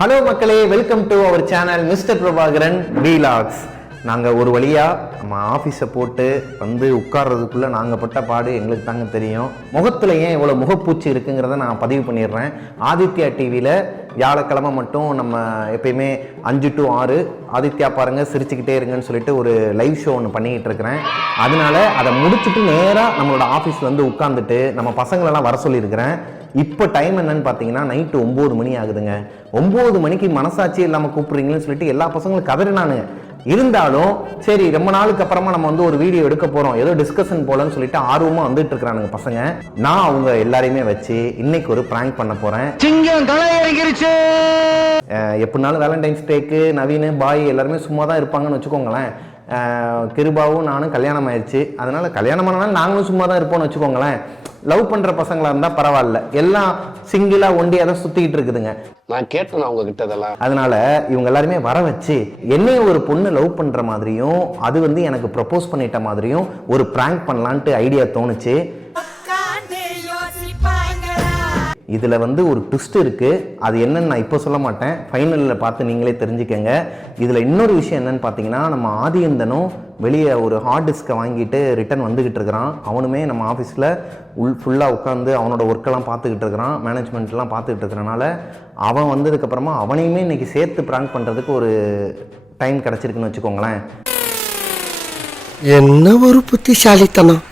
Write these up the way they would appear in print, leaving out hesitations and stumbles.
Hello மக்களே, welcome to our channel mister Prabhakaran vlogs. நாங்கள் ஒரு வழியாக நம்ம ஆஃபீஸை போட்டு வந்து உட்கார்றதுக்குள்ளே நாங்கள் பட்ட பாடு எங்களுக்கு தாங்க தெரியும். முகத்தில் ஏன் இவ்வளோ முகப்பூச்சி இருக்குங்கிறத நான் பதிவு பண்ணிடுறேன். ஆதித்யா டிவியில் வியாழக்கிழமை மட்டும் நம்ம எப்பயுமே 5 to 6 ஆதித்யா பாருங்கள் சிரிச்சுக்கிட்டே இருங்கன்னு சொல்லிட்டு ஒரு லைவ் ஷோ ஒன்று பண்ணிக்கிட்டு இருக்கிறேன். அதனால அதை முடிச்சுட்டு நேராக நம்மளோட ஆஃபீஸில் வந்து உட்காந்துட்டு நம்ம பசங்களெல்லாம் வர சொல்லியிருக்கிறேன். இப்போ டைம் என்னன்னு பார்த்தீங்கன்னா நைட்டு 9 மணி ஆகுதுங்க. 9 மணிக்கு மனசாட்சி இல்லாமல் கூப்பிட்றீங்கன்னு சொல்லிட்டு எல்லா பசங்களும் கதறினானுங்க. இருந்தாலும் சரி, ரொம்ப நாளுக்கு அப்புறமா நம்ம வந்து ஒரு வீடியோ எடுக்க போகிறோம், ஏதோ டிஸ்கஷன் போலன்னு சொல்லிட்டு ஆர்வமாக வந்துட்டு இருக்கிறானுங்க பசங்க. நான் அவங்க எல்லாரையுமே வச்சு இன்னைக்கு ஒரு பிராங்க் பண்ண போகிறேன். எப்படினாலும் வேலண்டைன்ஸ் டேக்கு நவீன் பாய் எல்லாருமே சும்மா தான் இருப்பாங்கன்னு வச்சுக்கோங்களேன். கிருபாவும் நானும் கல்யாணம் ஆயிடுச்சு. அதனால கல்யாணம் ஆனாலும் நாங்களும் சும்மா தான் இருப்போம்னு வச்சுக்கோங்களேன். லவ் பண்ற பசங்களா இருந்தா பரவாயில்ல, எல்லாம் சிங்கிளா ஒண்டியா தான் சுத்திக்கிட்டு இருக்குதுங்க. நான் கேட்டேன் அவங்க கிட்ட இதெல்லாம். அதனால இவங்க எல்லாருமே வர வச்சு என்னையும் ஒரு பொண்ணு லவ் பண்ற மாதிரியும் அது வந்து எனக்கு ப்ரப்போஸ் பண்ணிட்ட மாதிரியும் ஒரு பிராங்க் பண்ணலான்ட்டு ஐடியா தோணுச்சு. இதுல வந்து ஒரு ட்விஸ்ட் இருக்கு. அது என்னன்னு நான் இப்போ சொல்ல மாட்டேன், ஃபைனல்ல பார்த்து நீங்களே தெரிஞ்சுக்கங்க. இதுல இன்னொரு விஷயம் என்னன்னு பார்த்தீங்கன்னா, நம்ம ஆதியந்தனும் வெளியே ஒரு ஹார்ட் டிஸ்கை வாங்கிட்டு ரிட்டர்ன் வந்துகிட்டு இருக்கிறான். அவனுமே நம்ம ஆஃபீஸில் ஃபுல்லாக உட்காந்து அவனோட ஒர்க்கெல்லாம் பார்த்துக்கிட்டு இருக்கிறான், மேனேஜ்மெண்ட்லாம் பார்த்துக்கிட்டு இருக்கிறனால அவன் வந்ததுக்கப்புறமா அவனையுமே இன்னைக்கு சேர்த்து ப்ராங்க் பண்ணுறதுக்கு ஒரு டைம் கிடச்சிருக்குன்னு வச்சுக்கோங்களேன். என்ன ஒரு புத்திசாலித்தனம்.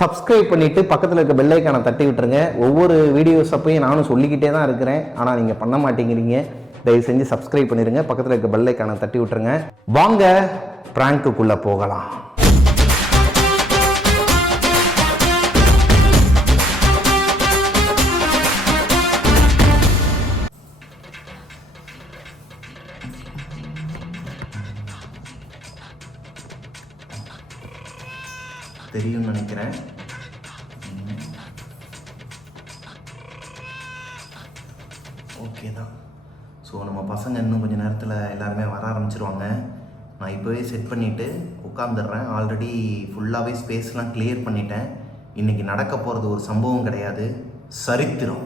சப்ஸ்கிரைப் பண்ணிவிட்டு பக்கத்தில் இருக்க பெல் ஐக்கானை தட்டி விட்டுருங்க. ஒவ்வொரு வீடியோஸ் அப்பையும் நானும் சொல்லிக்கிட்டே தான் இருக்கிறேன், ஆனால் நீங்கள் பண்ண மாட்டேங்கிறீங்க. தயவு செஞ்சு சப்ஸ்கிரைப் பண்ணிடுங்க, பக்கத்தில் இருக்க பெல் ஐக்கானை தட்டி விட்டுருங்க. வாங்க பிராங்குக்குள்ளே போகலாம். தெரியும்னு நினைக்கிறேன். ஓகே தான். ஸோ நம்ம பசங்க இன்னும் கொஞ்சம் நேரத்தில் எல்லாருமே வர ஆரம்பிச்சிருவாங்க. நான் இப்போவே செட் பண்ணிவிட்டு உட்காந்துடுறேன். ஆல்ரெடி ஃபுல்லாகவே ஸ்பேஸ்லாம் கிளியர் பண்ணிட்டேன். இன்றைக்கி நடக்க போகிறது ஒரு சம்பவம் கிடையாது, சரித்திரம்.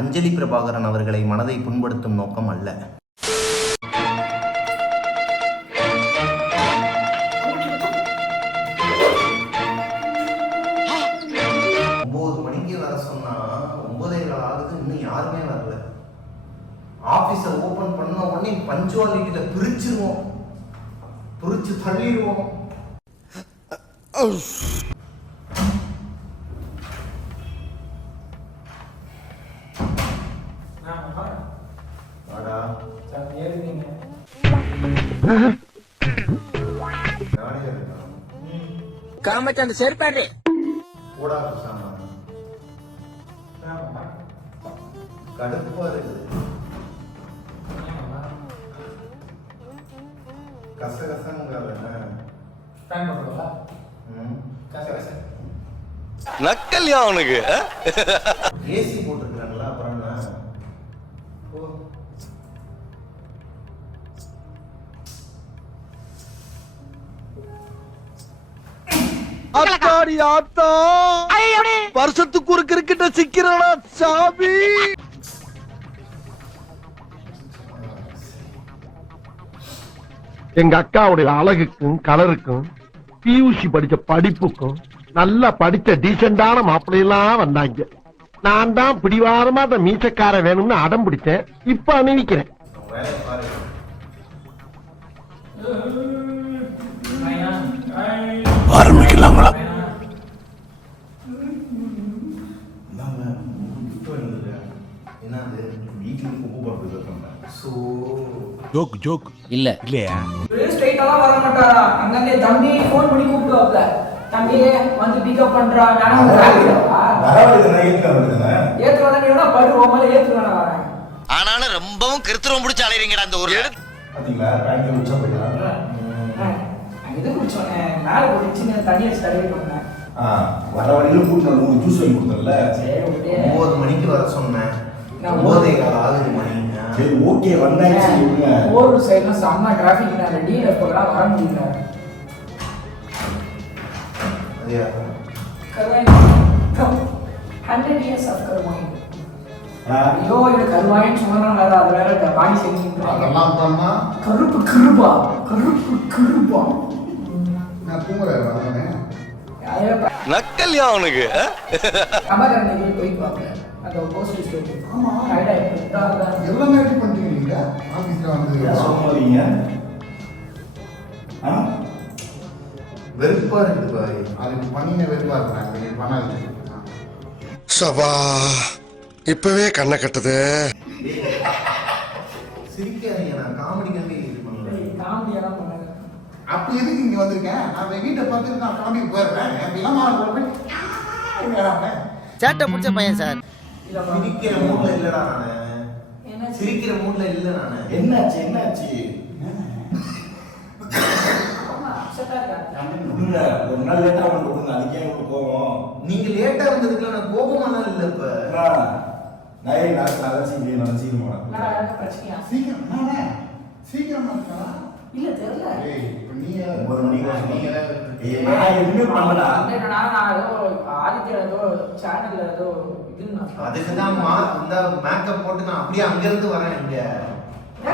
அஞ்சலி பிரபாகரன் அவர்களை மனதை புண்படுத்தும் நோக்கம் அல்ல. யாருமே வரல. ஆபீஸை ஓபன் பண்ண உடனே பஞ்சுவாலிட்டியில பிரிச்சிருவோம், பிரிச்சு தள்ளிடுவோம். காமச்சந்த சேர்ப்பாரு போடா கடுப்பா இருக்குது. நக்கல்யா அவனுக்கு ஏசி போட்டுருக்காங்களா? அப்புறம் அத்தாடி ஆத்தா, வருஷத்துக்கு ஒரு கிரிக்கெட்ட சிக்கிறானா சாமி. எங்க அக்காவுடைய அழகுக்கும் கலருக்கும் பியூசி படிச்ச படிப்புக்கும் நல்லா படிச்ச டீசெண்டான மாப்பிள்ளையெல்லாம் வந்தாங்க. நான் தான் பிடிவாரமா அந்த மீசக்கார வேணும்னு அடம் பிடிச்சேன். இப்ப அணிவிக்கிறேன். ஆரம்பிக்கலாங்களா? ஜோக் ஜோக் இல்ல இல்லையா? ஸ்ட்ரைட்டாலாம் வர மாட்டாரா? அங்கங்க தம்பி ஃபோன் பண்ணி கூப்பிடுவாப்ல. தம்பி வந்து பிக்கப் பண்றா. நானும் ஏத்துறதா நீனா படு ஓமல ஏத்துறனா வரேன். ஆனாலும் ரொம்பவும் கிருத்துரம் பிடிச்ச அலையறீங்கடா அந்த ஊர்ல. பாத்தீங்களா பேங்க்ல உச்சா போயிடலாம். இது குடிச்சோனே மேல போய் சின்ன தண்ணி வச்சு தடவி பண்ணேன். வர வழியில கூட்டிட்டு வந்து ஜூஸ் வாங்கி கொடுத்தல. சரி ஓகே. 9 மணிக்கு வர சொன்னேன். 9:15 மணி. சரி ஓகே வந்தாச்சு. ஒரு சைடுல செம்ம டிராஃபிக். நான் டீலர் போறா வர முடியல. அதே கர்வாய் 100 years of Karma. ஐயோ இது கருவாயின்னு சொன்னா வேற அது வேற பாடி செஞ்சு அதெல்லாம் பண்ணா கருப்பு கருப்பா கருப்பு கருப்பா நான் தூங்குறேன் வந்தோடனே நக்கல்யா அவனுக்கு கமகரன் போய் பார்ப்பேன் அந்த போஸ்ட் ஸ்டேட் ஆமா ரைடா எல்லாமே எப்படி பண்ணிட்டீங்க நீங்க ஆபீஸ்ல வந்து சொல்றீங்க வெறுப்பா இருக்குது பாய். அதுக்கு பண்ணின வெறுப்பா இருக்கிறாங்க நீங்க பண்ணாதீங்க சபா இப்பவே கண்ணை கட்டுது. சிரிக்காதீங்க, நான் காமெடிக்காக இது பண்ணுறேன். காமெடியெல்லாம் பண்ணாங்க. அப்ப எதுக்கு இங்க வந்திருக்கேன்? நான் என் வீட்டை பார்த்துட்டு நான் கிளம்பி போயிடுறேன். என் இளமான போய் சேட்டை பிடிச்ச பையன் சார். சிரிக்கிற மூட்ல இல்லடா நானு. என்ன சிரிக்கிற மூட்ல இல்ல நானு. என்னாச்சு என்னாச்சு ஆமா அப்செட்டா இருக்காங்க. விடுங்க, ஒரு நாள் லேட்டா வந்து விடுங்க, அதுக்கே உங்களுக்கு கோவம். நீங்க லேட்டா வந்ததுக்குலாம் நான் கோபமாலாம் இல்ல இப்ப. நான் நான் சீக்கிரமா என்னடா எனக்கு பிரச்சனையா? சீக்கிரம் நானே சீக்கிரமா இருக்கா? இல்ல தெரியல. ஏய் இப்ப நீ 9 மணிக்கு நீங்க நான் எதுவுமே பண்ணலடா. என்னடா நான் ஏதோ ஆதித்யா ஏதோ சேனல்ல ஏதோ இதுன்னு அதுக்கு தான் இந்த மேக்கப் போட்டு நான் அப்படியே அங்க இருந்து வரேன் இங்க.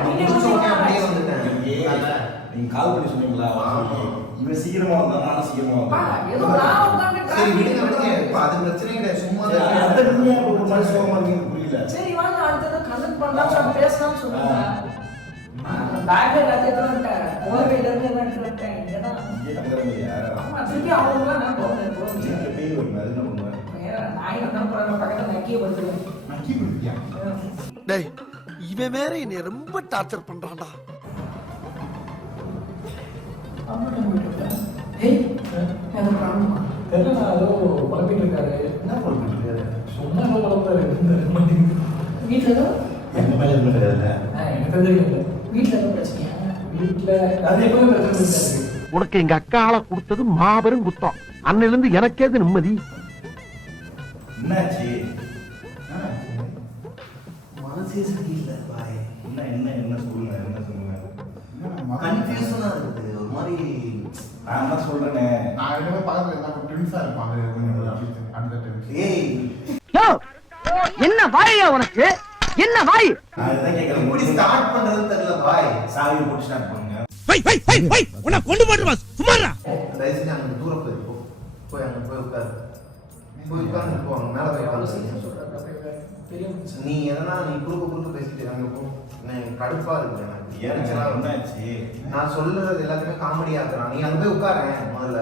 நீங்க முடிச்ச உடனே அப்படியே வந்துட்டேன். நீங்க கால் பண்ணி சொன்னீங்களா? இவன் சீக்கிரமா வந்தா நானும் சீக்கிரமா வந்தேன். ஏதோ நான் உட்கார்ந்து சரி விடுங்க விடுங்க, இப்ப அது பிரச்சனை கிடையாது, சும்மா தான் அந்த நீங்க ஒரு மாதிரி சோகமா இருக்கீங்க, புரியல. சரி வாங்க அடுத்தது கனெக்ட் பண்ணலாம் சொல்லி பேசலாம்னு சொல்லுங்க. பேக் எல்லாத்தையும் வந்துட்டேன். போர் கையில இருந்து எல்லாம் வந்துட்டேன். இங்கதான். இங்கே தங்குறமையா? ஆமா திருப்பி அவங்களாம் நான் போறேன். இங்கே போய் வருங்க, அது என்ன பண்ணுவேன்? நாய் வந்தான் போறேன் பக்கத்துல நக்கிய படுத்துருவேன். நக்கி விடுறியா? டேய் இவன் வேற என்னை ரொம்ப டார்ச்சர் பண்றான்டா. ஏய் எனக்கு ப்ராப்ளமா? தெரியல நான் ஏதோ குழப்பிட்டு இருக்காரு. என்ன பண்ணுறீங்க? சும்மா ஏதோ குழப்பாரு. வீட்டுல ஏதோ எங்க மேல எதுவும் கிடையாதுல்ல. எனக்கு தெரிஞ்சது வீட்டுல ஏதோ பிரச்சனையா? வீட்டுல அது எப்பவுமே பிரச்சனை இருக்காது. உனக்கு எங்க அக்கா ஆளை கொடுத்தது மாபெரும் குத்தம். அன்னில இருந்து எனக்கேது நிம்மதி. என்னாச்சு? மனசே சரியில்லை பாய். என்ன என்ன என்ன சொல்லுங்க, என்ன சொல்லுங்க. கன்ஃபியூஷனா இருக்குது ஒரு மாதிரி. நான் தான் சொல்றேனே. நான் ரெண்டுமே பக்கத்துல இருந்தா ட்வின்ஸா இருப்பாங்க அந்த ட்வின்ஸ். ஏய் என்ன வாயா உனக்கு? என்ன வாய்? நான் இதான் கேட்கறேன். எப்படி ஸ்டார்ட் பண்றதுன்னு தெரியல பாய். சாவியை போட்டு ஸ்டார்ட் பண்ணுங்க. உன்னை கொண்டு போட்டுமா சுமாரா தயவுசெஞ்சு அங்க தூரம் போயிருப்போ. போய் அங்க போய் உட்காரு. போய் உட்கார்ந்து போ, அங்க மேல போய் உட்கார்ந்து. நீ எதனா நீ குறுக்க பேசிட்டு அங்க போ. எனக்கு கடுப்பா இருக்கு எனக்கு. ஏன்னா என்னாச்சு? நான் சொல்றது எல்லாத்தையுமே காமெடியா இருக்கிறான். நீ அங்க போய் உட்காரேன் முதல்ல.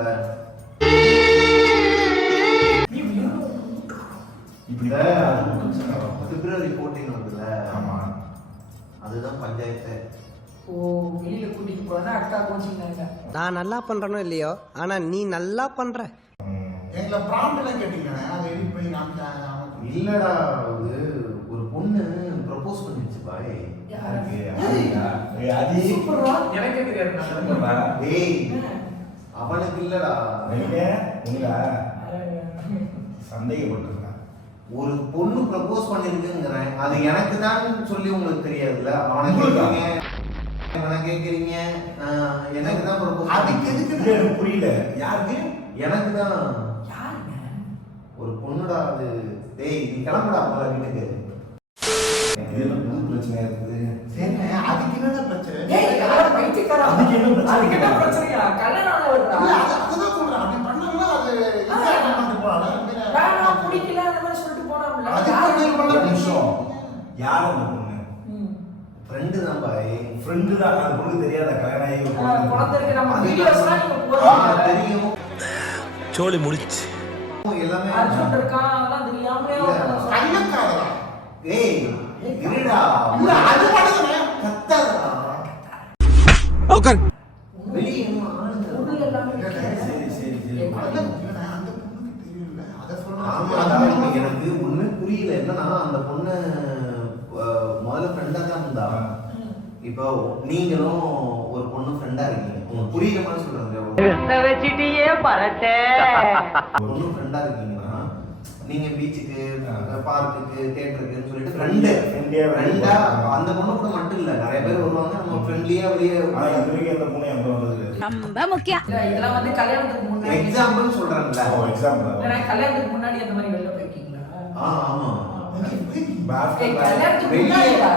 இப்படி பிப்ரவரி 14 வருதுல்ல, ஆமா. அதுதான் பஞ்சாயத்து. ஓ வெளியில கூட்டிட்டு போனா அக்கா கோச்சிங்க. நான் நல்லா பண்றனோ இல்லையோ, ஆனா நீ நல்லா பண்ற. எங்களை ப்ராம்ப்ட்ல கேட்டீங்கண்ணே, அதை எடிட் பண்ணி காமிச்சாங்க. இல்லடா, அது ஒரு பொண்ணு ப்ரப்போஸ் பண்ணிச்சு பாய். அது சூப்பர்ரா. எனக்கே தெரியாது. ஏய் அவனுக்கு இல்லடா, உங்க சந்தேகப்பட்டிருக்கேன். ஒரு பொண்ணு ப்ரப்போஸ் பண்ணிருக்குங்கிறேன். அது எனக்கு தான் சொல்லி உங்களுக்கு தெரியாதுல்ல. அவனை கேக்குறீங்க எனக்கு தான் ப்ரப்போஸ். அதுக்கு எதுக்கு எனக்கு புரியல. யாருக்கு? எனக்கு தான். யாருங்க? ஒரு பொண்ணுடா அது. டேய் நீ கிளம்புடா போல வீட்டுக்கு. இது என்ன புது பிரச்சனையா இருக்குது? சரிண்ணே, அதுக்கு என்னடா பிரச்சனை? ஏய் யார பைத்தியக்காரா? அதுக்கு என்ன பிரச்சனை? அதுக்கு என்ன பிரச்சனையா? கல்யாணம் ஆனவர்டா. இல்ல, அதுதான் சொல்றேன். அப்படி பண்ணாங்கன்னா அது ஈஸியா பண்ணிட்டு போறாங்க. வேணாம் பிடிக்கல அந்த மாதிரி சொல்லிட்டு போனாம்ல. அதுக்கு யாரு நீங்க பண்ண ஒரு நிமிஷம். யார் அந்த பொண்ணு? ஃப்ரெண்டு தான் பாய். ஃப்ரெண்டு தான். அது பொண்ணு தெரியாத கல்யாணம் ஆகி ஒரு பொண்ணு. குழந்தை இருக்கு. நம்ம வீடியோஸ்லாம் நீங்க ஆ, போடுறீங்க. தெரியும். சோலி முடிச்சு எல்லாமே அர்ஜுன் இருக்கான் அதெல்லாம் தெரியாமலே உட்கார்ந்து கையக்காரா? ஏய் இருடா. இல்ல, அது பண்ணுதுண்ணே. கத்தாதடா. உட்கார். வெளியே இன்னும் ஆளுங்க. உள்ள எல்லாமே சரி சரி சரி. அதான் இல்லண்ணே, அந்த பொண்ணுக்கு தெரியும்ல, அதை சொல்றேன். ஆமாடா, இப்ப எனக்கு ஒண்ணுமே புரியல. என்னன்னா அந்த பொண்ணு முதல்ல ஃப்ரெண்டா தான் இருந்தா. இப்போ நீங்களும் ஒரு பொண்ணு ஃப்ரெண்டா இருக்கீங்க. உங்களுக்கு புரியுற மாதிரி சொல்றாங்க. வச்சிட்டியே பரட்டே. பொண்ணு ஃப்ரெண்டா இருக்கீங்கன்னா நீங்க பீச்சுக்கு, பார்க்குக்கு, தியேட்டருக்குன்னு சொல்லிட்டு ஃப்ரெண்டா அந்த பொண்ணு கூட மட்டும் இல்ல, நிறைய பேர் வருவாங்க. நம்ம ஃப்ரெண்ட்லியா வெளியே. ஆனா இது வரைக்கும் அந்த பொண்ணு என் வந்தது. ரொம்ப முக்கியம். இதெல்லாம் வந்து கல்யாணத்துக்கு முன்னாடி எக்ஸாம்பிள் சொல்றாங்கல்ல. எக்ஸாம்பிள். கல்யாணத்துக்கு முன்னாடி அந்த மாதிரி வெளில போயிருக்கீங்களா? ஆமா. ஏய், கல்யாணத்துக்கு முன்னாடிடா,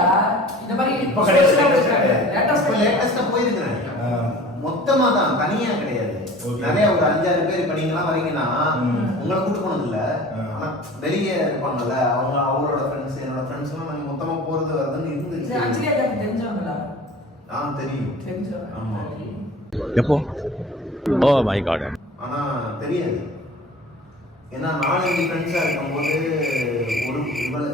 இந்த மாதிரி இப்ப கிடையாது, latest ஆ லேட்டஸ்டா போயிருக்கிறேன். மொத்தமா தான், தனியா கிடையாது. நிறைய ஒரு 5-6 பேர் இப்ப நீங்கலாம் வரீங்கன்னா உங்களை கூட்டு போனது இல்ல. ஆனா வெளியே இருப்பாங்கல்ல, அவங்க அவங்களோட ஃப்ரெண்ட்ஸ் என்னோட ஃப்ரெண்ட்ஸ் எல்லாம் நாங்க மொத்தமா போறது வருதுன்னு இது இருந்துச்சு. அஞ்சலி அக்காக்கு தெரிஞ்சவங்களா? தெரியும். தெரிஞ்சவங்க. ஆமா. எப்போ ஓ மை காட். ஆனா தெரியாது. ஏன்னா 4-5 ஃப்ரெண்ட்ஸா இருக்கும்போது ஒரு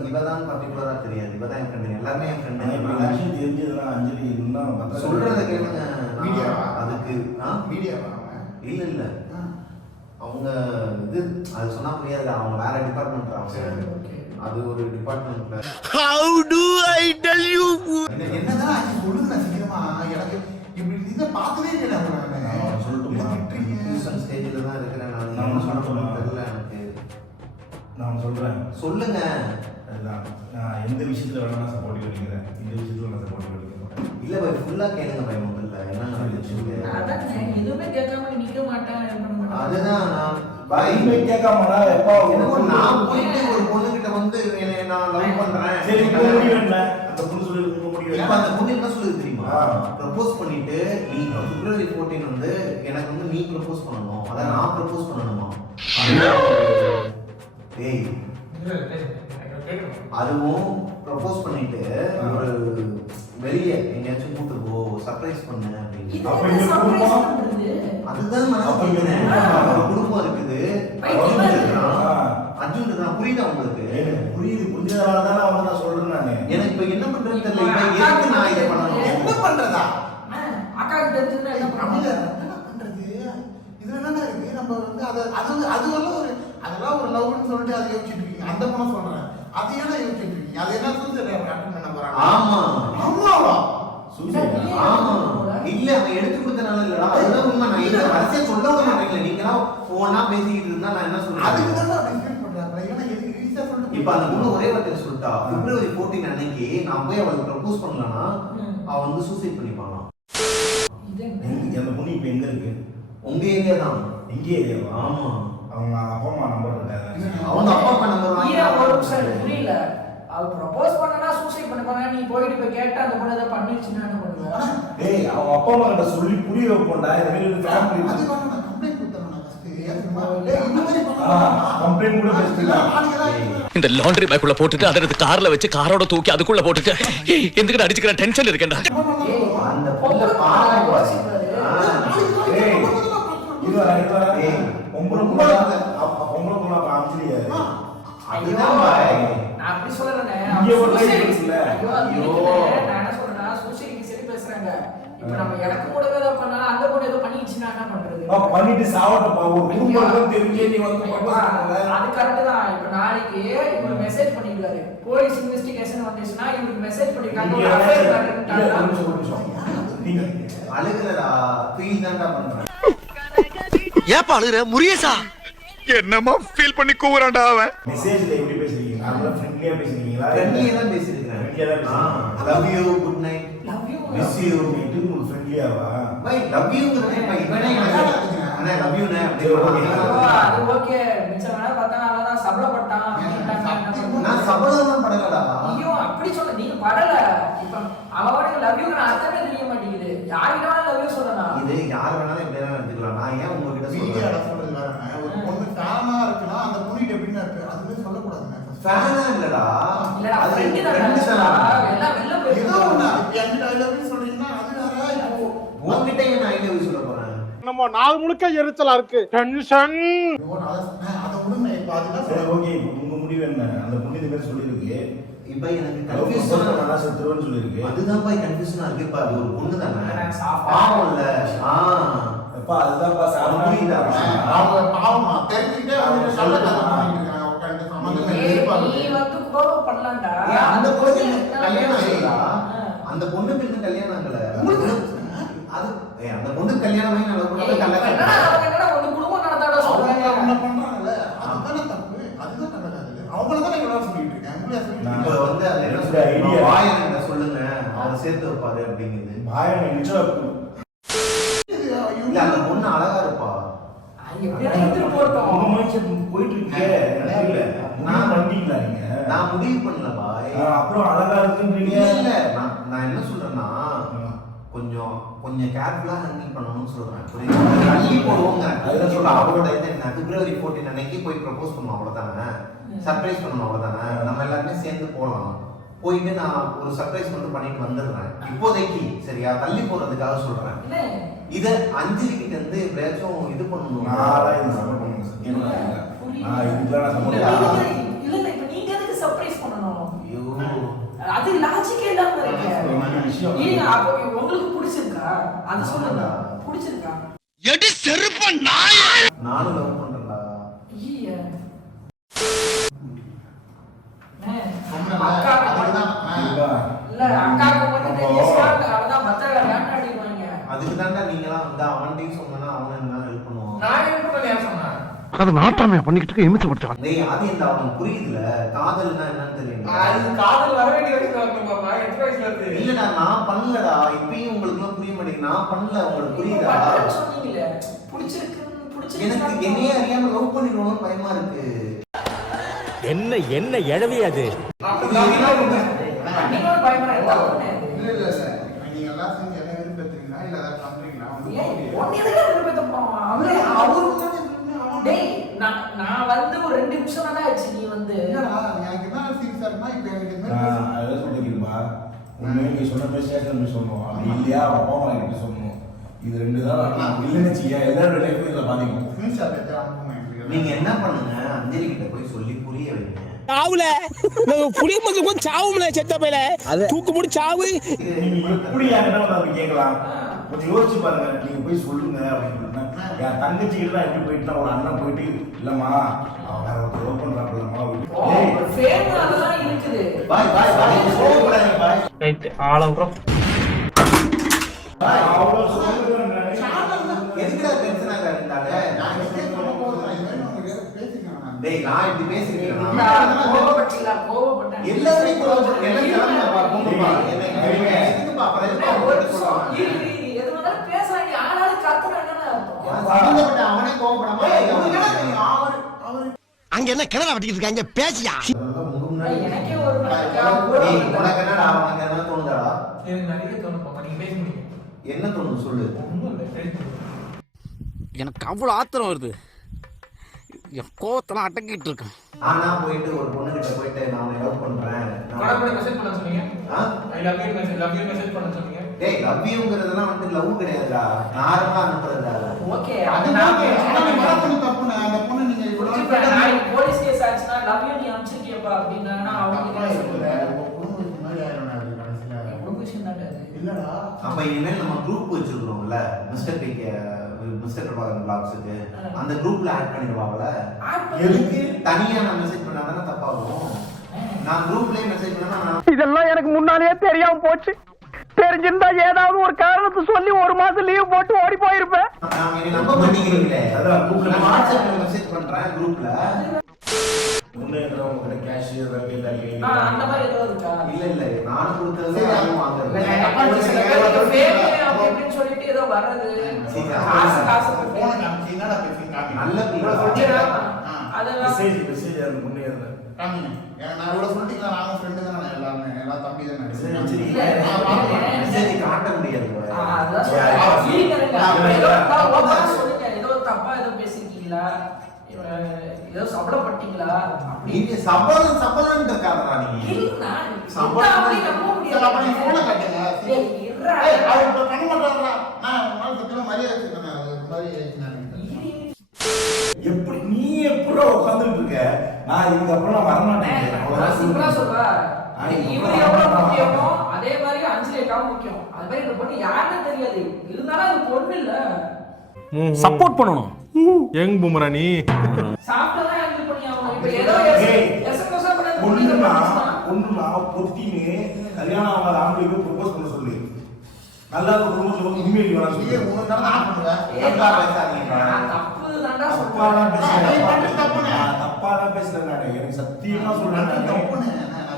இவதான் பர்டிகுலரா தெரியாது. இவதான் என் ஃப்ரெண்டு, எல்லாருமே என் ஃப்ரெண்டு. விஷயம் தெரிஞ்சதுலாம் அஞ்சலி இன்னும் சொல்றத கேளுங்க. மீடியாவா? அதுக்கு மீடியாவா? இல்ல அவங்க இது அது சொன்னா புரியாது. அவங்க வேற டிபார்ட்மெண்ட். அவங்க அது ஒரு டிபார்ட்மெண்ட்ல. How do I tell you? என்னதான் ஆச்சு சொல்லுங்க சீக்கிரமா. எனக்கு இப்படி இதை பார்த்ததே இல்லை. சொல்லட்டுமா? டியூஷன் ஸ்டேஜ்ல தான் இருக்கிறேன் நான். என்ன சொல்ல தெரியல எனக்கு. நான் சொல்றேன், சொல்லுங்க. அதுதான் நான் எந்த விஷயத்துல வேணா சப்போர்ட்டிவ் இருக்கிறேன், இந்த விஷயத்துல நான் சப்போர்ட்டிவ் இருக்கிறேன். இல்ல பாய், ஃபுல்லா கேளுங்க பாய். முதல்ல என்ன நடந்துச்சு அதான் எதுவுமே கேட்காம நிக்க மாட்டேன், இது பண்ண மாட்டேன். அதுதான் நான் பயமே கேட்காமடா எப்பா என்னமோ நான் போயிட்டு ஒரு பொண்ணு கிட்ட வந்து என்னை நான் லவ் பண்றேன். சரி உங்க முடிவு என்ன? அந்த பொண்ணு சொல்லி உங்க முடிவு இப்ப என்ன? அந்த பொண்ணு என்ன சொல்லுது தெரியுமா? ஆ. ப்ரப்போஸ் பண்ணிட்டு நீ February 14 வந்து எனக்கு வந்து நீ ப்ரப்போஸ் பண்ணணும், அத நான் ப்ரப்போஸ் பண்ணணுமா? டேய், அதுவும் ப்ரப்போஸ் பண்ணிட்டு ஒரு வெளியே எங்கேயாச்சும் கூட்டு போ, சர்ப்ரைஸ் பண்ணு அப்படின்னு. இது அப்ப என்ன இந்த surprise குடும்பம்? பண்றது? அதுதான் நான் அப்ப இங்க கேக்குறேன். ஒரு குடும்பம் இருக்குது, பைத்தியமா அர்ஜுன் இருக்கான். புரியுதா உங்களுக்கு? எனக்கு புரியுது, புரிஞ்சதால தானே அவங்க நான் சொல்றேன் நானு. எனக்கு இப்ப என்ன பண்றதுன்னு தெரியல. இப்ப எதுக்கு நான் இதை பண்ணணும்? என்ன பண்றதா? அக்காவுக்கு தெரிஞ்சுன்னா என்ன தமிழ பண்ணுவாங்க? என்ன பண்றது? இதுல என்ன இருக்கு? நம்ம வந்து அதெல்லாம் ஒரு அதெல்லாம் ஒரு லவ்னு சொல்லிட்டு அதை யோசிச்சுட்டு இருக்கீங்க. அந்த பொண்ணை சொல்றேன், அதை ஏன்னா யோசிச்சுட்டு இருக்கீங்க? அது என்ன சொல்லி அட்டன் பண்ண போறாங்க? ஆமா ஆமாவா? சூசைடா? ஆமா. இல்ல அவன் எடுத்து கொடுத்தனால இல்லடா, அதுதான் உண்மை. நான் இதை வரிசையா சொல்ல வர மாட்டேங்கல. நீங்களாம் போனா பேசிக்கிட்டு இருந்தா நான் என்ன அதுக்கு சொல்றேன்? தான் நான் ஃபீல் பண்றேன். ஏன்னா எதுக்கு ஈஸியா சொல்லிட்டு இப்ப அந்த பொண்ணு ஒரே வார்த்தை சொல்லிட்டா, February 14 அன்னைக்கு நான் போய் அவளுக்கு ப்ரப்போஸ் பண்ணலனா அவ வந்து சூசைட் பண்ணிப்பானா? இது என்ன? அந்த பொண்ணு இப்ப எங்க இருக்கு? உங்க ஏரியா தான். எங்க ஏரியாவா? ஆமா. அவங்க அப்பா அம்மா நம்பர் இருக்காங்க. அவங்க அப்பா அப்பா நம்பர் வாங்கி ஈரா ஒரு நிமிஷம் எனக்கு புரியல. அவ ப்ரப்போஸ் பண்ணனா சூசைட் பண்ணுவாங்க. நீ போயிட்டு போய் கேட்டா அந்த பொண்ணு ஏதாவது பண்ணிடுச்சுன்னா என்ன பண்ணுவ? டேய் அவங்க அப்பா அம்மா கிட்ட சொல்லி புரிய வைப்போம்டா. இந்த மாதிரி ஒரு ஃபேமிலி அது இருக்கு. வேணா நான் கம்ப்ளைண்ட் கொடுத்தேன். நான் ஃபர்ஸ்ட் இந்த மாதிரி பண்ணா கம்ப்ளைண்ட் கூட பெஸ்ட் இல்ல. இந்த லாண்டரி பேக்குள்ள போட்டுட்டு அதை எடுத்து கார்ல வச்சு காரோட தூக்கி அதுக்குள்ள போட்டுட்டு ஏய் எதுக்கு அடிச்சுக்கிற டென்ஷன் இருக்கேன்டா. அந்த பொண்ணு பாவம் பாரு. டேய் இது வர ஏய், பொம்பளை பொம்பளை அப்ப அஞ்சலியா? அதுதான் பாய். நான் அப்படி சொல்லலனே. இங்க ஒரு லைட் இருக்குல்ல. ஐயோ நான் என்ன சொல்றேன்னா சூசைட்க்கு சரி பேசுறாங்க. இப்போ நம்ம எனக்கு கூட ஏதோ பண்ணா அந்த பொண்ணு ஏதோ பண்ணிடுச்சுன்னா என்ன பண்றது? பண்ணிட்டு சாவட்டப்பா. ஒரு குடும்பம் தெரிஞ்சே நீ வந்து அது கரெக்ட் தான். இப்போ நாளைக்கு இவர் மெசேஜ் பண்ணிருக்காரு, போலீஸ் இன்வெஸ்டிகேஷன் வந்துச்சுன்னா இவருக்கு மெசேஜ் பண்ணிருக்காங்க, ஒரு அஃபேர் காட்டுறாங்க. அழுகலடா, ஃபீல் தான்டா பண்றேன். ஏப்பா அழுகுற முரியேசா? என்னமா ஃபீல் பண்ணி கூவுறான்டா அவன். மெசேஜ்ல எப்படி பேசுறீங்க? நார்மலா ஃப்ரெண்ட்லியா பேசுறீங்களா? ஃப்ரெண்ட்லியா தான் பேசிருக்கேன். ஃப்ரெண்ட்லியா தான் பேசுறீங்க. Love you, good night, love you. Miss you. இது உங்களுக்கு ஃப்ரெண்ட்லியாவா? பை லவ் யூங்கறதே பை இவனே அண்ணா லவ் யூ நே அப்படி அது ஓகே. மிச்சம் வேணா பார்த்தா அவதான் சபலப்பட்டான் அப்படின்ட்டாங்க. நான் சபலம்லாம் படலடா. ஐயோ அப்படி சொல்ல நீங்க படல. இப்போ அவனுக்கு லவ் யூ அர்த்தமே தெரிய மாட்டேங்குது. யாருக்கிட்ட லவ் யூ சொல்லலாம்? இது யார் வேணாலும் எப்படி வேணாலும் எடுத்துக்கலாம். நான் ஏன் உங்ககிட்ட மீடியால சொல்றேன்? சொல்றது வேறங்க. ஒரு பொண்ணு ஃபேனா இருக்குன்னா அந்த பொண்ணு எப்படின்னா இருக்கு அதுவே சொல்லக்கூடாதுங்க. ஃபேனா இல்லடா, இல்லடா அது ஃப்ரெண்ட் friend தான். தான். எல்லாம் வெல்ல ஏதோ ஒண்ணு போயிடுச்சு. என்கிட்ட ஐ லவ் யூ சொல்றீங்கன்னா அது வேற. இப்போ உன்கிட்ட ஏன் ஐ லவ் யூ சொல்ல போறேன்? நம்ம நாள் முழுக்க எரிச்சலா இருக்கு. டென்ஷன். நான் அதை சொன்னேன், அதை விடுங்க. இப்போ அதுதான் சரி ஓகே, உங்க முடிவு என்ன? அந்த பொண்ணு இந்த மாதிரி சொல்லிருக்கு. இப்போ எனக்கு கன்ஃபியூஸ் கன்ஃபியூஷனா நல்லா செத்துருவேன்னு சொல்லிருக்கு. அதுதான் போய் கன்ஃபியூஷனா இருக்கு. இப்ப அது ஒரு பொண்ணு தானே, சாஃப்டா. பாவம் இல்ல. அப்பா அதுதான்ப்பா புரியுதா? அவங்க பாவமா தெரிஞ்சுக்கிட்டே வந்து நல்ல கதை பண்ணிட்டு இருக்காங்க. உட்காந்து சம்மந்தமே நீ எதிர்பார்ப்பு. வந்து கோபம் பண்ணலாம்டா. ஏன் அந்த பொண்ணு கல்யாணம் ஆகலடா? அந்த பொண்ணுக்கு இன்னும் கல்யாணம் ஆகல. அது அந்த பொண்ணு கல்யாணம் ஆகி நல்ல பொண்ணு கல்யாணம் என்னடா அவங்க என்னடா ஒரு குடும்பம் நடத்தாட சொல்றாங்க. அவங்க ஒண்ணு பண்றாங்கல்ல, அதுதானே தப்பு. அதுதான் நடக்காது. அவங்கள தானே இவ்வளவு சொல்லிட்டு இருக்கேன். உங்களே சொல்லிட்டு இப்ப இருக்கேன். வந்து அது என்ன எனக்கு idea. வாயன் சொல்லுங்க, அவனை சேர்த்து வைப்பாரு அப்படிங்குது. பாயனை நிச்சயம் இது ஐயோ, இல்ல அந்த பொண்ணு அழகா இருப்பா. எப்படியா இருந்து போட்டோம். உங்க மைண்ட் செட் போயிட்டு இருக்கே. எனக்கு இல்ல நான் பண்ணிட்டீங்களா நீங்க? நான் முடிவு பண்ணல பாய். அப்புறம் அழகா இருக்குன்றீங்க. இல்ல நான் என்ன சொல்றேன்னா கொஞ்சம் கேர்ஃபுல்லா ஹேண்டில் பண்ணணும்னு சொல்றேன். புரியுதா? தள்ளி போடுவோங்க. அதுதான் சொல்ல அவளோட இது என்ன February 14 அன்னைக்கு போய் ப்ரப்போஸ் பண்ணுவோம் அவ்வளவுதானே. சர்ப்ரைஸ் பண்ணணும் அவ்வளவுதானே. நம்ம எல்லாருமே சேர்ந்து போலாம். போயிட்டு நான் ஒரு சர்ப்ரைஸ் மட்டும் பண்ணிட்டு வந்துடுறேன் இப்போதைக்கு. சரியா? தள்ளி போறதுக்காக சொல்றேன். இத அஞ்சலி கிட்ட இருந்து எப்படியாச்சும் இது பண்ணணும். நான் இது சப்போர்ட் பண்ணுங்க சத்தியமா. இதுக்கு நான் சப்போர்ட் இல்ல இப்ப நீங்க எதுக்கு சர்ப்ரைஸ் பண்ணணும்? ஐயோ அது லாஜிக்கே இல்லாம இருக்கு. ஏங்க அப்போ உங்களுக்கு பிடிச்சிருக்கா? அது சொல்லுங்க. பிடிச்சிருக்கா? எடி செருப்ப நாய. நானும் லவ் பண்றேன்டா. ஐயா அதுக்கு தான்டா நீங்களாம் வந்து அவன்கிட்டயும் சொன்னா அவன் என்ன ஹெல்ப் பண்ணுவான். அது நாட்டாமையா பண்ணிக்கிட்டு இமிச்சப்படுத்துறான். டேய் ஆதி இந்த அவனுக்கு புரியுதுல காதல்னா என்னன்னு தெரியல. இல்லடா நான் பண்ணலடா. இப்பயும் உங்களுக்கு எல்லாம் புரிய மாட்டேங்குது. நான் பண்ணல. உங்களுக்கு புரியுதா? எனக்கு என்னையே அறியாம லவ் பண்ணிடுவோம்னு பயமா இருக்கு. என்ன எழவி அது? நீங்க எல்லாம் சேர்ந்து என்ன விருப்பத்துறீங்களா இல்ல ஏதாவது பண்றீங்களா? நான் வந்து ஒரு 2 நிமிஷம் தான் ஆச்சு. நீ வந்து எனக்கு என்ன சீரியஸா இருக்குன்னா இப்ப எனக்கு அதான் சொல்லிக்கிறேன்பா. உண்மையை நீ சொன்ன போய் சேர்த்து சொல்லணும். அப்படி இல்லையா அப்பா அம்மா கிட்ட சொல்லணும். இது 2 தான் இல்லைன்னு வச்சுக்கியா எல்லாரோட லைஃப் இதில் பாதிக்கும். நீங்க என்ன பண்ணுங்க அஞ்சலி கிட்ட போய் சொல்லி புரிய வைங்க. சாவுல புளிய மருந்து கொஞ்சம் சாவும்ல செத்த பையில தூக்கு முடி சாவு. நீங்க எப்படி யாருன்னா வந்து கேட்கலாம். கொஞ்சம் யோசிச்சு பாருங்க. நீங்க போய் சொல்லுங்க அப்படின்னு என் தங்கச்சி கிட்ட எப்படி போயிட்டுனா ஒரு அண்ணன் போயிட்டு இல்லம்மா அவன் வேற ஒரு லவ் பண்றாப்லம்மா இருக்குது. பாய் பாய் பாய் கோவப்படாதீங்க பாய். ரைட் ஆளவரம் அவ்வளோ சொல்லுங்க. எதுக்குடா டென்ஷன் ஆகாதீங்கடால. நான் மிஸ்டேக் பண்ண போறேன். இது உங்களுக்கு பேசிக்கலாம். டேய் நான் இப்படி பேசிக்கிறேன். கோவப்பட்டேன். எல்லாரும் கோவப்பட்டு என்ன கிளம்புங்க பா போங்கப்பா. என்ன எதுக்குப்பா அப்புறம் எதுக்கு சொல்லுவாங்க. எது வந்தாலும் பேசுறாங்க. ஆனாலும் கத்துறாங்கன்னு சம்பந்தப்பட்ட அவனே கோவப்படாம அங்க என்ன கிணறு வெட்டிட்டு இருக்காங்க பேசியா? எனக்கே ஒரு உனக்கு என்னடா உனக்கு என்ன தோணுதாடா? எனக்கு நிறைய தோணுப்பா. நீங்க பேச முடியும். என்ன தோணுது சொல்லு. எனக்கு அவ்வளவு ஆத்திரம் வருது. என் கோவத்தெல்லாம் அடக்கிட்டு இருக்கேன். ஆனா போயிட்டு ஒரு பொண்ணு கிட்ட போயிட்டு நான் உன்னை லவ் பண்றேன். மெசேஜ் பண்ண சொன்னீங்க. ஐ லவ் யூ மெசேஜ் பண்ண சொன்னீங்க. டேய் லவ் யூங்கிறதெல்லாம் வந்து லவ் கிடையாதுடா. நார்மலா அனுப்புறதுடா. ஓகே அது நான் மறக்கணும் தப்புன்னு அந்த பொண்ணு நீங்க இவ்வளவு நான் போலீஸ் கேஸ் ஆச்சுனா லவ் யூ நீ அனுப்பிச்சிருக்கியப்பா அப்படினா அவங்க என்ன சொல்றாங்க? பொண்ணு முன்னாடி ஆயிரம் கடைசில எவ்வளவு விஷயம் தான் அது. இல்லடா அப்ப இனிமேல் நம்ம குரூப் வச்சிருக்கோம்ல மிஸ்டர் பிகே மிஸ்டர் பிரபாகரன் vlogsக்கு அந்த குரூப்ல ஆட் பண்ணிடுவாங்கல. எதுக்கு தனியா நான் மெசேஜ் பண்ணாதானே தப்பாகும். நான் குரூப்லயே மெசேஜ் பண்ணா நான் இதெல்லாம் எனக்கு முன்னாலேயே தெரியாம போச்சு. தெரிஞ்சிருந்தா ஏதாவது ஒரு காரணத்தை சொல்லி 1 மாசம் லீவ் போட்டு ஓடி போயிருப்பேன். நான் என்ன நம்ப மாட்டீங்களே. அதான் குரூப்ல வாட்ஸ்அப்ல மெசேஜ் பண்றேன் குரூப்ல. முன்னேற்றவங்க கிட்ட கேஷ் அந்த மாதிரி ஏதோ இருக்கா? இல்ல நானும் கொடுத்தது யாரும் வாங்குறது. அப்படின்னு சொல்லிட்டு ஏதோ வர்றது. காசு போன காமிச்சு என்னடா பேசி காமி நல்ல பிள்ளை. மெசேஜ் அந்த முன்னேற காமிங்க. நான் இவ்வளவு சொல்லிட்டீங்களா? நானும் ஃப்ரெண்டு தானே எல்லாருமே எல்லாம் தம்பி தானே. மெசேஜ் காட்ட முடியாது. ஏதோ தப்பா ஏதோ பேசிருக்கீங்களா? ஏதோ சபலப்பட்டீங்களா? நீங்க சபலம் இருக்காதடா நீங்க. அப்ப நீ போன காட்டுங்க. அவர் இப்ப பண்ண மாட்டாரா? நான் உங்களால சத்தியமா மரியாதை வச்சிருக்கேன். அது மாதிரி ஆயிடுச்சு. எப்படி நீ எப்படா உட்கார்ந்துட்டு இருக்க? நான் இதுக்கப்புறம் நான் வரமாட்டேன். சிம்பிளா சொல்றா. இவர் எவ்வளவு முக்கியமோ அதே மாதிரி அஞ்சலி அக்காவும் முக்கியம். அது மாதிரி இந்த பொண்ணு யாருன்னு தெரியாது. இருந்தாலும் அது பொண்ணு இல்ல. சப்போர்ட் பண்ணணும். யங் பூமரா நீ சாப்பிட்டதான் ஹேண்டில் பண்ணி ஆகணும். இப்ப ஏதோ எஸ்எம்எஸ் பொண்ணுனா பொத்தின்னு கல்யாணம் ஆகாத ஆம்பளைக்கு ப்ரொபோஸ் பண்ண சொல்லு. நல்லா குடும்பத்துல உண்மையை வேணாம் சொல்லி. உனக்கு தான் நான் பண்ணுவேன். தப்பு தான்டா தப்பாலாம் சொல்றேன். தப்பாலாம் பேசுறேன் நானு. எனக்கு சத்தியமா சொல்றேன். தப்புன்னு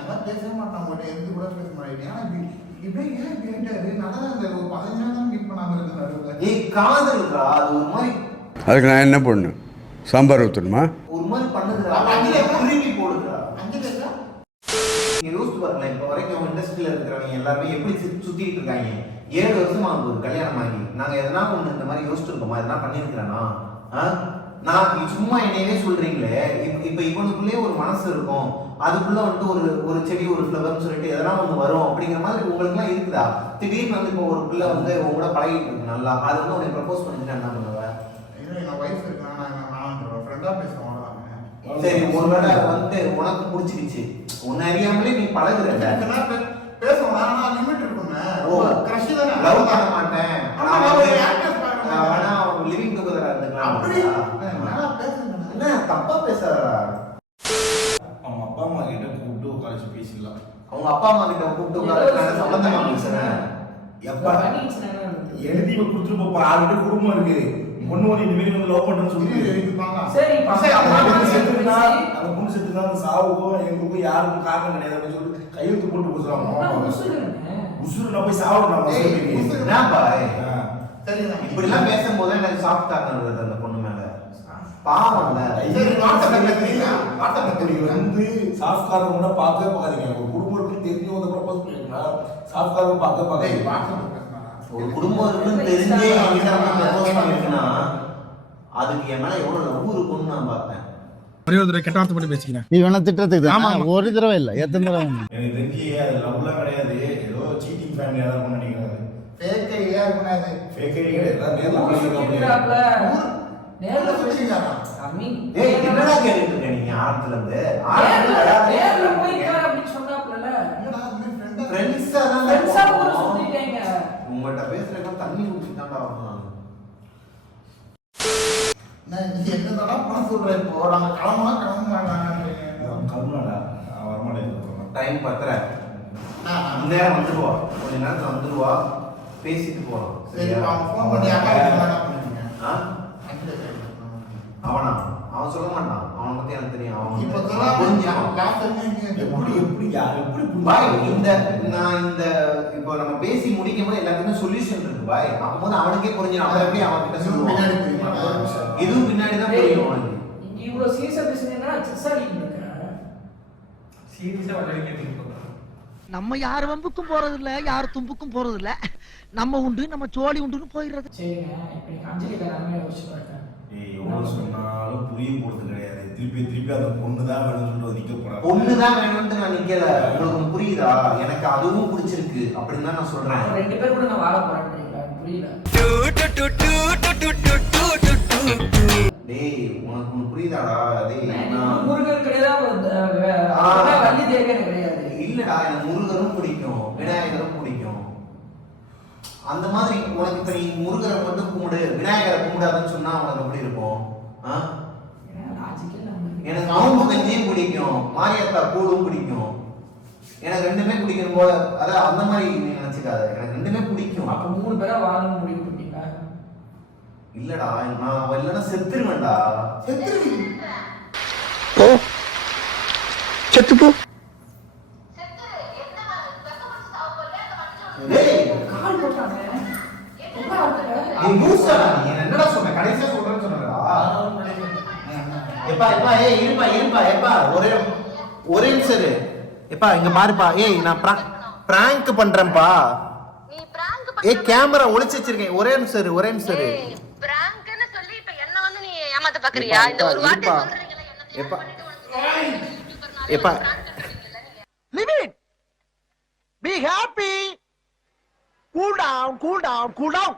நான் பேசவே மாட்டேன். உங்கள்கிட்ட எந்த கூட பேச மாட்டேன். ஆனா இப்படி ஏன் கேட்டாரு? நான் இந்த ஒரு 15 நாள் தான் மீட் பண்ணாம இருந்தேன். ஏய் காதல்டா அது ஒரு மாதிரி. அதுக்கு நான் என்ன பண்ணணும்? சாம்பார் ஊற்றணுமா? ஒரு மாதிரி பண்ணுதுடா. திருப்பி போடு. சுத்திட்டு இருக்காங்க. 7 வருஷமா ஆகுது கல்யாணம் ஆகி. நாங்க எதனா ஒண்ணு இந்த மாதிரி யோசிச்சிருக்கோமா? எதனா பண்ணிருக்கிறேன்னா? நான் சும்மா என்னையவே சொல்றீங்களே. இப்ப இவனுக்குள்ளே ஒரு மனசு இருக்கும், அதுக்குள்ள வந்துட்டு ஒரு செடி ஒரு ஃப்ளவர்னு சொல்லிட்டு எதனா ஒண்ணு வரும் அப்படிங்கிற மாதிரி உங்களுக்கு எல்லாம் இருக்குதா? திடீர்னு வந்து இப்போ ஒரு பிள்ளை வந்து உங்க கூட பழகிட்டு இருக்கு நல்லா, அது வந்து உனக்கு ப்ரப்போஸ் பண்ணிட்டு என்ன பண்ணுவேன்? என் ஒய்ஃப் இருக்காங்க, நான் ஃப்ரெண்டா பேசுறேன். சரி, ஒருவேளை வந்து உனக்கு பிடிச்சிருச்சு, உன்னை அறியாமலே நீ பழகுற பேசுவோம், நான் லிமிட் இருக்குங்க. ஓ, கிரஷ் தானே, லவ் பண்ண மாட்டேன், ஆனா லிவிங் டுகெதரா இருந்துக்கலாம். அப்படி என்ன தப்பா பேசாதடா. அவங்க அப்பா அம்மா கிட்ட கூப்பிட்டு உட்காந்து பேசிடலாம். அவங்க அப்பா அம்மா கிட்ட கூப்பிட்டு உட்காந்து சம்பந்தமா பேசுறேன். எப்பா எழுதி கொடுத்துட்டு போப்பா, ஆல்ரெடி குடும்பம் இருக்கு, பொண்ணு வந்து இனிமேல் வந்து லவ் பண்றேன்னு சொல்லி சரி அந்த பொண்ணு செத்துனா அந்த சாவுக்கும் எங்களுக்கும் யாருக்கும் காரணம் கிடையாது அப்படின்னு சொல்லி கையெழுத்து போட்டு கொடுத்துருவாங்க. உசுறு நான் போய் சாப்பிடலாம். இப்படி எல்லாம் பேசும்போது எனக்கு சாஃப்ட் கார்னர் வருது அந்த பொண்ணு மேல. பாவம்ல. வந்து சாஃப்ட் கார்னர் கூட பார்க்கவே பார்க்காதீங்க. ஒரு குடும்பம் இருக்குன்னு தெரிஞ்சு வந்து ப்ரப்போஸ் பண்ணிருக்கா, சாஃப்ட் கார்னர் பார்க்க பார்க்காதீங்க. ஒரு குடும்பம் இருக்குன்னு தெரிஞ்சே என்கிட்ட வந்து ப்ரப்போஸ் பண்ணிருக்குன்னா அதுக்கு என் மேல எவ்வளவு லவ் இருக்கும்னு நான் பார்த்தேன். ஒரே ஒரு கெட்ட வார்த்தை போட்டு பேசிக்கிறேன். நீ வேணா திட்டத்துக்கு ஆமா, ஒரு தடவை இல்ல, எத்தனை தடவை? எனக்கு தெரிஞ்சு அது லவ்லாம் கிடையாது, ஏதோ சீட்டிங் ஃபேமிலியா தான் இருக்கும்னு நினைக்கிறாரு. ஃபேக் ஐடியா இருக்குனாது. ஃபேக் ஐடியா கிடையாது, நேர்ல பேசிருக்காங்க. நேர்ல பேசிட்டாரா? ஏய், என்னடா கேட்டுட்டு இருக்க நீங்க ஆரம்பத்துல இருந்து? நேர்ல போய் அப்படி சொன்னாப்லல. என்னடா நீ ஃப்ரெண்ட்ஸா தான் ஃப்ரெண்ட்ஸா கூட சுத்திட்டேங்க. உங்கள்ட்ட பேசுறதுக்கு தண்ணி குடிச்சிட்டு தான்டா வரணும். நான் நீ என்னடா பண்ண சொல்ற? இப்போ நாங்க கிளம்புனாடா வரமாட்டேன். டைம் 10:30. நேரம் வந்துடுவா, கொஞ்ச நேரத்துல வந்துடுவா, பேசிட்டு போறோம். சரி, அவன் ஃபோன் பண்ணி அக்கா கிட்ட பண்ணுங்க. அவன் சொல்ல மாட்டான், அவனை பத்தி எனக்கு தெரியும். அவன் இப்போ இப்போ நம்ம பேசி முடிக்கும் போது எல்லாத்துக்குமே சொல்யூஷன் இருக்கு பாய். அப்போது அவனுக்கே புரிஞ்சிடும், அவன் எப்படி அவன் கிட்ட சொல்லுவான். இதுவும் பின்னாடிதான் புரியும் அவனுக்கு. நீங்க இவ்வளவு சீரியஸா பேசுறீங்கன்னா செஸ் ஆடிட்டு இருக்க. சீரியஸா வளர்க்க நம்ம யார் வம்புக்கும் போறது இல்ல, யார் தும்புக்கும் போறது இல்ல, நம்ம உண்டு நம்ம சோழி உண்டுன்னு போயிடுறது. சரிங்க, இப்போ நீங்க அஞ்சலி கல்யாணமே யோசிச்சு பாருங்க. எவ்வளவு சொன்னாலும் புரிய போறது கிடையாது. திருப்பி அந்த பொண்ணு தான் வேணும்னு சொல்லிட்டு நிக்க போறேன். பொண்ணு தான் வேணும்னு நான் நிக்கல. உங்களுக்கு புரியுதா? எனக்கு அதுவும் பிடிச்சிருக்கு அப்படின்னு தான் நான் சொல்றேன். 2 பேர் கூட நான் வாழ போறேன்றீங்களா? புரியல. டேய், உனக்கு புரியுதாடா? டேய், நான் முருகன் கிடையாது, வள்ளி தேவியன் கிடையாது. இல்லடா, எனக்கு முருகரும் பிடிக்கும், விநாயகரும் பிடிக்கும். அந்த மாதிரி உனக்கு இப்ப நீ முருகரை மட்டும் கும்பிடு, விநாயகரை கும்பிடாதுன்னு சொன்னா உனக்கு எப்படி இருக்கும்? எனக்கு அவங்க கஞ்சியும் பிடிக்கும், மாரியத்தா கூழும் பிடிக்கும். எனக்கு ரெண்டுமே பிடிக்கும் போல. அதான் அந்த மாதிரி நீ நினைச்சுக்காத, எனக்கு ரெண்டுமே பிடிக்கும். அப்ப 3 பேரா வாழணும் முடிவு பண்ணிட்டீங்களா? இல்லடா, நான் இல்லைன்னா செத்துருவேன்டா. செத்துப்போ. கால் போட்டாங்க. என்னடா சொன்ன? கடைசியா சொல்றேன்னு சொன்னடா. எப்பா இருப்பா ஒரே நிமிஷம். எப்பா இங்க பாருப்பா. ஏய், நான் பிராங்க் பண்றேன்ப்பா. ஏய், கேமரா ஒளிச்சு வச்சிருக்கேன். ஒரே நிமிஷம். பிராங்க்னு சொல்லி இப்ப என்ன வந்து நீ ஏமாத்த பாக்குறியா? இந்த ஒரு வார்த்தை சொல்றீங்களா? எப்பா limit. Be happy. Cool down.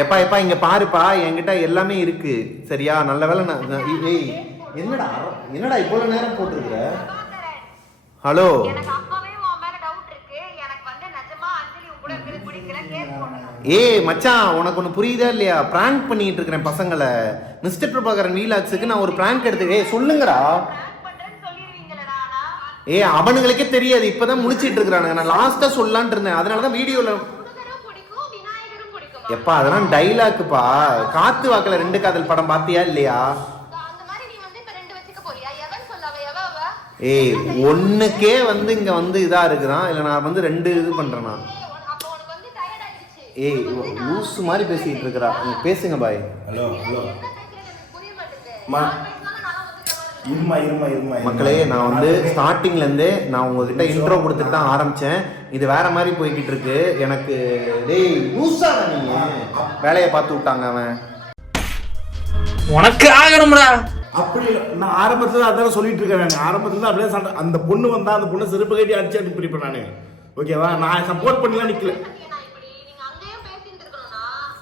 எப்பா இங்க பாருப்பா, என்கிட்ட எல்லாமே இருக்கு சரியா? நல்ல வேலை ஏய், என்னடா இவ்வளவு நேரம் போட்டுருக்க? ஹலோ, எனக்கு அப்பவே உன் மேல டவுட் இருக்கு. எனக்கு வந்து நிஜமா அஞ்சலி உன் கூட இருக்கிறது பிடிக்கல, கேஸ் போடணும். ஏய் மச்சான், உனக்கு ஒன்று புரியுதா இல்லையா? பிராங்க் பண்ணிட்டு இருக்கிறேன் பசங்களை. மிஸ்டர் பிரபாகரன் வீலாக்ஸுக்கு நான் ஒரு பிராங்க் எடுத்து. ஏய் சொல்லுங்கடா. ஏய், அவனுங்களுக்கே தெரியாது, இப்பதான் முடிச்சிட்டு இருக்கிறானுங்க. நான் லாஸ்டா சொல்லலான் இருந்தேன், அதனாலதான் வீடியோல. எப்பா அதெல்லாம் டைலாக்குப்பா. காத்து வாக்குல 2 காதல் படம் பாத்தியா இல்லையா? ஏய், ஒண்ணுக்கே வந்து இங்க வந்து இதா இருக்குறான், இல்ல நான் வந்து 2 இது பண்றேனா? ஏய், லூஸ் மாதிரி பேசிட்டு இருக்கறா. நீ பேசுங்க பாய். ஹலோ இருமா இருமா இருமா மக்களே, நான் வந்து ஸ்டார்டிங்ல இருந்தே நான் உங்ககிட்ட இன்ட்ரோ கொடுத்துட்டு தான் ஆரம்பிச்சேன். இது வேற மாதிரி போய்கிட்டு இருக்கு. எனக்கு டேய் லூசாடா நீங்க, வேலையை பார்த்து விட்டாங்க அவன். உனக்கு ஆகணும்டா. அப்படி நான் ஆரம்பத்துல அதான் சொல்லிட்டு இருக்கேன். நான் ஆரம்பத்துல தான் அப்படியே சண்டை. அந்த பொண்ணு வந்தா அந்த பொண்ணு செருப்பு கட்டி அடிச்சு அனுப்பியிருப்பேன் நானு. ஓகேவா? நான் சப்போர்ட் பண்ணலாம் நிக்கல.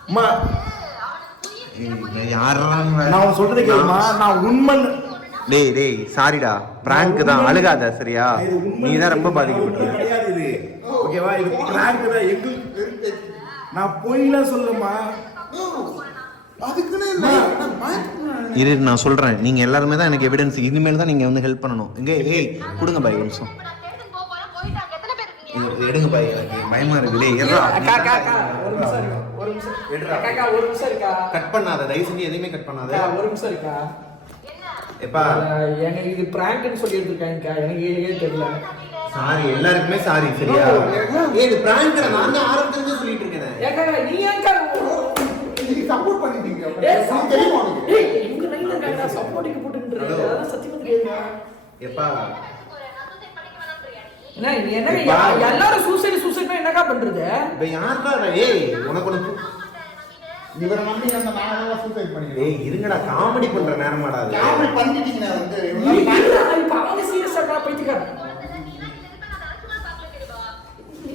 அம்மா நான் சொல்றதை கேளுமா, நான் உண்மை. டேய் டேய் சாரிடா, பிராங்க் தான், அழுகாத சரியா? நீ தான் ரொம்ப பாதிக்கப்பட்ட. கிடையாது இது. ஓகேவா? இது பிராங்க் தான். எங்களுக்கு நான் பொய்லாம் சொல்லமா. அதுக்குன்னு இல்லை, நான் பயப்படுறேன். இரு நான் சொல்றேன், நீங்க எல்லாருமே தான் எனக்கு எவிடன்ஸ். இனிமேல் தான் நீங்க வந்து ஹெல்ப் பண்ணணும். எங்க ஏய் கொடுங்க பாய், ஒரு நிமிஷம் எடுங்க பாய், எனக்கு பயமா இருக்கு. டேய் எறா அக்கா அக்கா அக்கா ஒரு நிமிஷம் இருக்கா, ஒரு நிமிஷம் அக்கா அக்கா ஒரு நிமிஷம் இருக்கா. கட் பண்ணாத, தயவு செஞ்சு எதையுமே கட் பண்ணாத. ஒரு நிமிஷம் இருக்கா. எப்பா எனக்கு இது பிராங்க்னு சொல்லி எடுத்துருக்காங்கக்கா, எனக்கு தெரியல. சாரி, எல்லாருக்குமே சாரி சரியா? ஏய் இது பிராங்க், நான் தான் ஆரம்பத்துல சொல்லிட்டு இருக்கேன். ஏக்கா நீ ஏக்கா நீங்க சப்போர்ட் பண்ணிட்டீங்க. ஏய் தெரியுமா உனக்கு? ஏய் எங்க லைன்ல இருக்கா, சப்போர்ட்டிங் போட்டுன்றீங்க. அதெல்லாம் சத்தியமா தெரியாதுடா. எப்பா என்ன என்ன எல்லாரும் சூசைட் என்னக்கா பண்றது? இப்ப யாரா? ஏய் உனக்கு ஒண்ணு இவரை நம்பி அந்த நானெல்லாம் சூசைட் பண்ணிக்கிறேன். ஏய் இருங்கடா, காமெடி பண்ற நேரமாடா அது. காமெடி பண்ணிட்டீங்க வந்து. இப்ப அவங்க சீரியஸா போயிட்டுக்காரு.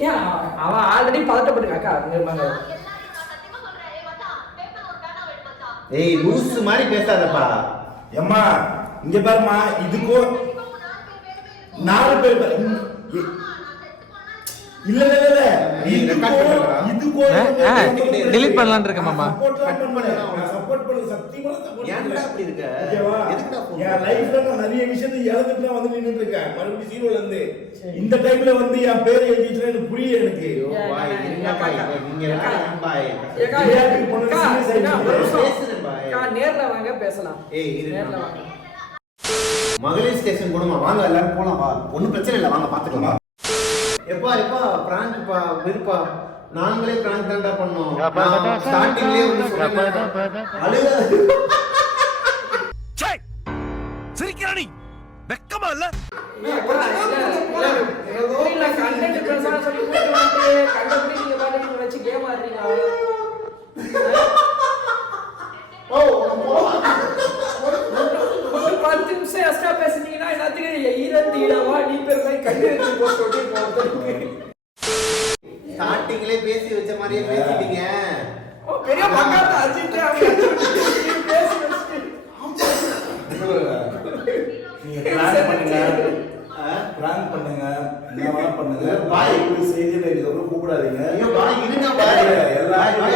ஏன் அவன் ஆல்ரெடி பதட்டப்பட்டிருக்காக்கா. அங்க ஏய் லூசு மாதிரி பேசாதப்பா. ஏம்மா இங்க பாருமா, இதுக்கோ 4 பேர் இல்ல இல்ல இல்ல இதுக்கோ delete பண்ணலாம்னு இருக்கேன் மாமா. சப்போர்ட் பண்ணு, சத்தியமா சப்போர்ட். ஏன்டா அப்படி இருக்க? ஓகேவா? எதுக்குடா என் லைஃப்ல நான் நிறைய விஷயத்தை இழந்துட்டு தான் வந்து நின்னுட்டு இருக்கேன். மறுபடியும் ஜீரோல இருந்து இந்த டைம்ல வந்து என் பேர் எழுதிச்சுனா எனக்கு புரியல. எனக்கு பாய் இருங்க பாய், நீங்க எல்லாம் பாய் ஏக்கா நேர்ல வாங்க பேசலாம். ஏய் இரு, நேர்ல வாங்க. மகளிர் ஸ்டேஷன் போடுமா, வாங்க எல்லாரும் போலாம் வா, ஒன்றும் பிரச்சனை இல்லை, வாங்க பார்த்துக்கலாம். எப்பா எப்பா பிராங்க்ப்பா விருப்பா, நாங்களே பிராங்க் தான்டா பண்ணோம். ஸ்டார்டிங்லேயே வந்து சொன்னேன் அழுக. சிரிக்கிறானி வெக்கமா இல்ல? இல்ல கண்டென்ட் பேசற சொல்லி போட்டு வந்து கண்டபடி நீங்க பாட்டுக்கு வச்சு கேம் ஆடுறீங்க. ஓ 10 நிமிஷம் எக்ஸ்ட்ரா பேசுனீங்கன்னா என்னத்துக்கு ஈரந்தீடவா நீ பேர் மாதிரி கண்டு எடுத்து போட்டு போறதுக்கு. ஸ்டார்டிங்லேயே பேசி வச்ச மாதிரியே பேசிட்டீங்க. ஓ பெரிய பங்காத்த அஜித் அவங்க பேசி வச்சு நீங்க பிளான் பண்ணுங்க, பிளான் பண்ணுங்க, என்ன பண்ணுங்க. பாய் செய்தியில இதுக்கப்புறம் கூப்பிடாதீங்க. ஐயோ பாய் இருங்க பாய், எல்லாரும்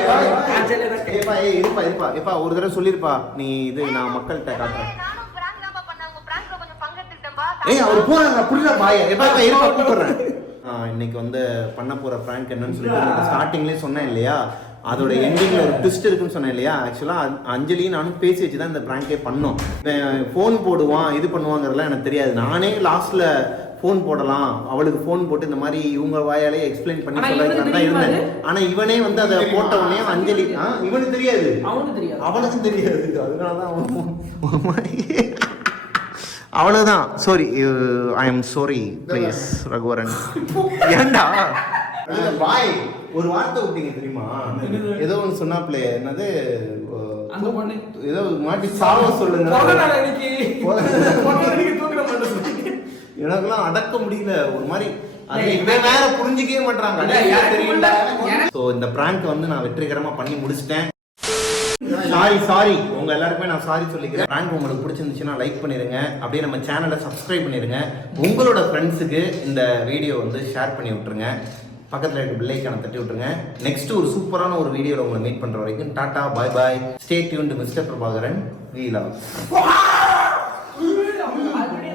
ஏப்பா ஏய் இருப்பா இருப்பா எப்பா ஒரு தடவை சொல்லிருப்பா நீ, இது நான் மக்கள்கிட்ட காட்டுறேன். நானும் பிராங்க் தான் பண்ணாங்க. உங்க பிராங்க்ல கொஞ்சம் பங்கெடுத்துட்டேன்பா. ஏய் அவர் போறாங்க, புரியல பாய். எப்பா இருப்பா கூப்பிடுறேன். இன்னைக்கு வந்து பண்ண போற பிராங்க் என்னன்னு சொல்லிட்டு ஸ்டார்டிங்லேயே சொன்னேன் இல்லையா, அதோட எண்டிங்ல ஒரு ட்விஸ்ட் இருக்குன்னு சொன்னேன் இல்லையா. ஆக்சுவலா அஞ்சலியும் நானும் பேசி வச்சு தான் இந்த பிராங்கே பண்ணோம். ஃபோன் போடுவான் இது பண்ணுவாங்கிறதுலாம் எனக்கு தெரியாது. நானே லாஸ்ட்ல ஃபோன் போடலாம், அவளுக்கு ஃபோன் போட்டு இந்த மாதிரி இவங்க வாயாலே எக்ஸ்பிளைன் பண்ணி சொல்லலாம் தான் இருந்தேன். ஆனா இவனே வந்து அதை போட்ட உடனே அஞ்சலி இவனுக்கு தெரியாது, அவனுக்கும் தெரியாது. அதனாலதான் அவன் அவ்வளவுதான். Sorry, I am sorry please Raghuvaran. ஏண்டா பாய் ஒரு வார்த்தை விட்டீங்க தெரியுமா? ஏதோ ஒன்று சொன்னாப்ல, என்னது ஏதோ மாட்டி சாவ சொல்லுங்க. எனக்கெல்லாம் அடக்க முடியல ஒரு மாதிரி. இவன் வேற புரிஞ்சுக்கவே மாட்டாங்க. ஸோ இந்த பிராங்க் வந்து நான் வெற்றிகரமா பண்ணி முடிச்சிட்டேன். சாரி உங்க எல்லாருக்குமே நான் சாரி சொல்லிக்கிறேன். பிராங்க் உங்களுக்கு பிடிச்சிருந்துச்சுன்னா லைக் பண்ணிருங்க, அப்படியே நம்ம சேனலை சப்ஸ்கிரைப் பண்ணிருங்க. உங்களோட ஃப்ரெண்ட்ஸுக்கு இந்த வீடியோ வந்து ஷேர் பண்ணி விட்டுருங்க. பக்கத்தில் இருக்க பெல் ஐகானை தட்டி விட்டுருங்க. நெக்ஸ்ட் ஒரு சூப்பரான ஒரு வீடியோவில் உங்களை மீட் பண்ற வரைக்கும் டாடா bye bye. Stay tuned mister Prabhakaran வீலாக்ஸ்.